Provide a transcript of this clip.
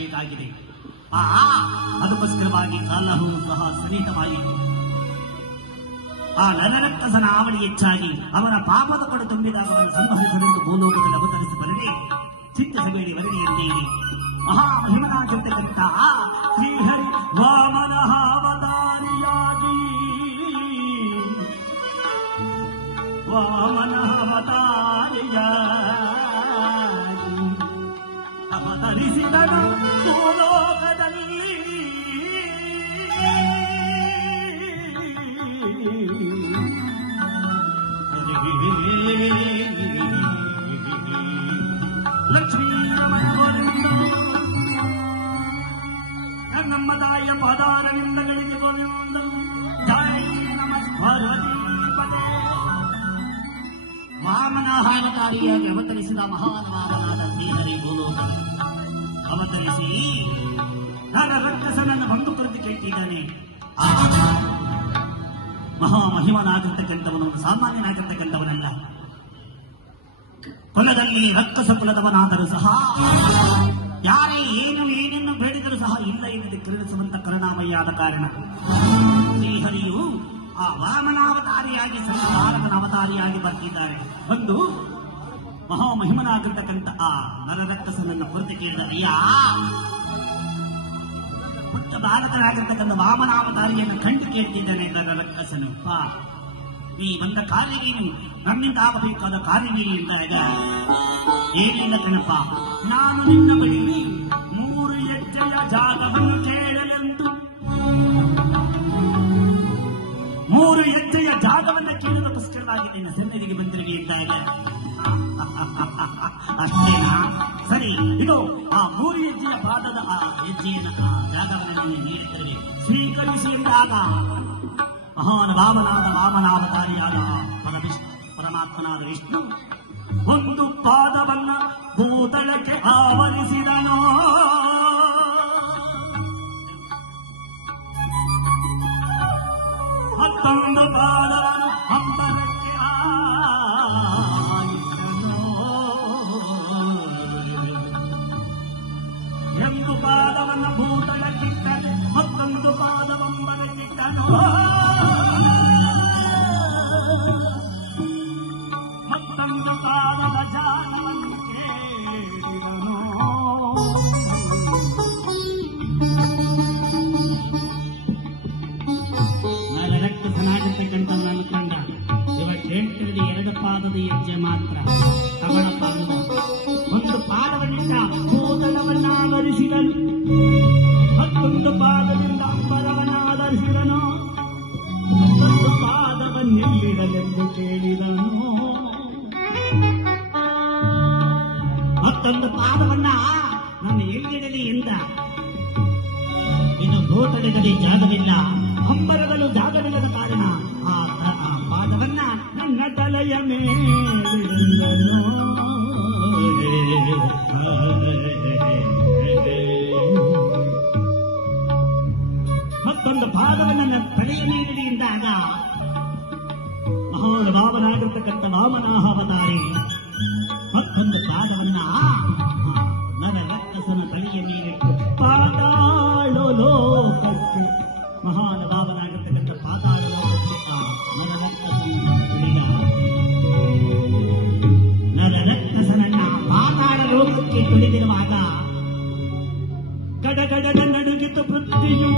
ಪಡೆಯಬೇಕಾಗಿದೆ. ಅದಕ್ಕೋಸ್ಕರವಾಗಿ ಕಾಲಹೂ ಸಹ ಸನ್ನಿಹಿತವಾಯಿತು. ಆ ನರರಕ್ಕಸನ ಅವಳಿ ಹೆಚ್ಚಾಗಿ ಅವರ ಪಾಪದ ಕೊಡ ತುಂಬಿದಾಗ ಅವರ ಸಂಹರಿಸಲೆಂದು ಭೂಲೋಕದಲ್ಲಿ ಅವತರಿಸಿಬರದೆ ಚಿಂತಿಸಬೇಡಿ ವರದಿಯಂತೆಯೇ ಮಹಾಮಹಿಮನಾಗಿರ್ತಕ್ಕಂಥ ಶ್ರೀಹರಿ ವಾಮನ ಅವತಾರಿಯಾಗಿ ಅವತರಿಸಿದನು ಭೂಲೋಕದಲ್ಲಿ. ನಮ್ಮದಾಯ ಪಾದಾರವಿಂದಗಳಿಗೆ ವಾಮನಾಹಾರಕಾರಿಯಾಗಿ ಅವತರಿಸಿದ ಮಹಾನುಭಾವನಾದ ಶ್ರೀಹರಿ ಗೋಲೋಕ ಅವತರಿಸಿ ನರರಕ್ಕಸನನ್ನು ಬಂದು ಕುರಿತು ಕೇಳ್ತಿದ್ದಾನೆ. ಮಹಾಮಹಿಮನಾಗಿರ್ತಕ್ಕಂಥವನು ಸಾಮಾನ್ಯನಾಗಿರ್ತಕ್ಕಂಥವನಲ್ಲ. ಕುಲದಲ್ಲಿ ರಕ್ಕಸ ಕುಲದವನಾದರೂ ಸಹ ಯಾರೇ ಏನನ್ನು ಬೇಡಿದರೂ ಸಹ ಇಲ್ಲ ಎನ್ನದೆ ಕಿರಣಿಸುವಂತ ಕರುಣಾಮಯ್ಯಾದ ಕಾರಣ ಶ್ರೀಹರಿಯು ಆ ವಾಮನಾವತಾರಿಯಾಗಿ ಸಂಹಾರಕನ ಅವತಾರಿಯಾಗಿ ಬರ್ತಿದ್ದಾರೆ. ಬಂದು ಮಹಾಮಹಿಮನಾಗಿರ್ತಕ್ಕಂಥ ಆ ನರರಕ್ಕಸನನ್ನು ಕುರಿತು ಕೇಳಿದ ಅಯ್ಯ ಮತ್ತು ಭಾರತನಾಗಿರ್ತಕ್ಕಂಥ ವಾಮನಾವತಾರಿಯನ್ನು ಕಂಡು ಕೇಳ್ತಿದ್ದಾನೆ ನರರಕ್ಕಸನು. ಈ ಬಂದ ಕಾರ್ಯವೇನು, ನನ್ನಿಂದ ಆಗಬೇಕಾದ ಕಾರ್ಯವೇನು ಎಂದಾಗ ಏನಿಲ್ಲ ಕಣಪ್ಪ, ನಾನು ನಿನ್ನ ಬಳಿ 3 ಹೆಜ್ಜೆಯ ಜಾಗವನ್ನು ಕೇಳಲೆಂದು 3 ಹೆಜ್ಜೆಯ ಜಾಗವನ್ನು ಕೇಳೋದಕ್ಕೋಸ್ಕರವಾಗಿ ನಿನ್ನ ಸನ್ನಿಧಿಗೆ ಬಂದಿರುವೆ ಎಂದಾಗ ಅಷ್ಟೇನಾ? ಸರಿ, ಇದು ಆ 3 ಹೆಜ್ಜೆಯ ಪಾದದ ಆ ಹೆಜ್ಜೆಯನ್ನು ಜಾಗವನ್ನು ನೀಡಿದರೆ ಸ್ವೀಕರಿಸಿ ಎಂದಾಗ ಮಹಾನುಭಾವನಾದ ವಾಮನಾವತಾರಿಯಾದ ಪರಮಾತ್ಮನಾದ ವಿಷ್ಣು ಒಂದು ಪಾದವನ್ನ ಭೂತಳಕ್ಕೆ ಆವರಿಸಿದನು. ಮತ್ತೊಂದು ಪಾದವನ್ನು ಅಂಬರಕ್ಕೆ ಆವರಿಸಿದನು. ಒಂದು ಪಾದವನ್ನು ಭೂತಳಕ್ಕಿಟ್ಟರೆ ಮತ್ತೊಂದು ಪಾದವಂಬರಕ್ಕಿಟ್ಟನು. ಮತ್ತೊಂದು ಪಾದದ ಜಾಗವನ್ನು ಕೇಳಿದನು. ನರರಕ್ಕಸನಾಗಿರ್ತಕ್ಕಂಥವನು ಅನ್ಕೊಂಡ ಇವ ಕೇಳ್ತಿರೋದು 2 ಪಾದದ ಹೆಜ್ಜೆ ಮಾತ್ರ. ಅವಳ ಪಾದ ಒಂದು ಪಾದವನ್ನಿಂದ ಭೂತಳವನ್ನ ಆವರಿಸಿದನು, ಮತ್ತೊಂದು ಪಾದದಿಂದ ಅಂಬರವನ್ನ ಆಧರಿಸಿದನು, ಮತ್ತೊಂದು ಪಾದವನ್ನೆಲ್ಲಿಡಲೆಂದು ಕೇಳಿದನು. ಮತ್ತೊಂದು ಪಾದವನ್ನ ನನ್ನ ಎಲ್ಲಿಡಲಿ ಎಂದ. ಇದು ಭೂತಳದಲ್ಲಿ ಜಾಗವಿಲ್ಲ, ಅಂಬರಗಳು ಜಾಗವಿಲ್ಲದ ಕಾರಣ ಆ ಪಾದವನ್ನ ನನ್ನ ತಲೆಯ ಮೇಲಿಡಲು. ಮತ್ತೊಂದು ಪಾದವನ್ನು ನನ್ನ ತಲೆಯ ಮೇಲಿಡಿ ಎಂದಾಗ ಮಹಾನುಭಾವನಾಗಿರ್ತಕ್ಕಂಥ ವಾಮನಾವತಾರಿ ಮತ್ತೊಂದು ಪಾದವನ್ನ ನರರಕ್ಕಸನ ತಲೆಯ ಮೇಲಿಟ್ಟು ಪಾತಾಳ ಲೋಕಕ್ಕೆ ಮಹಾನುಭಾವನಾಗಿರ್ತಕ್ಕಂಥ ಪಾತಾಳ ಲೋಕಕ್ಕೆ ನರರಕ್ಕಸನನ್ನ ಪಾತಾಳ ಲೋಕಕ್ಕೆ ತುಳಿದಿರುವಾಗ ಗಡಗಡ ನಡುಗಿತು ಪೃಥ್ವಿಯು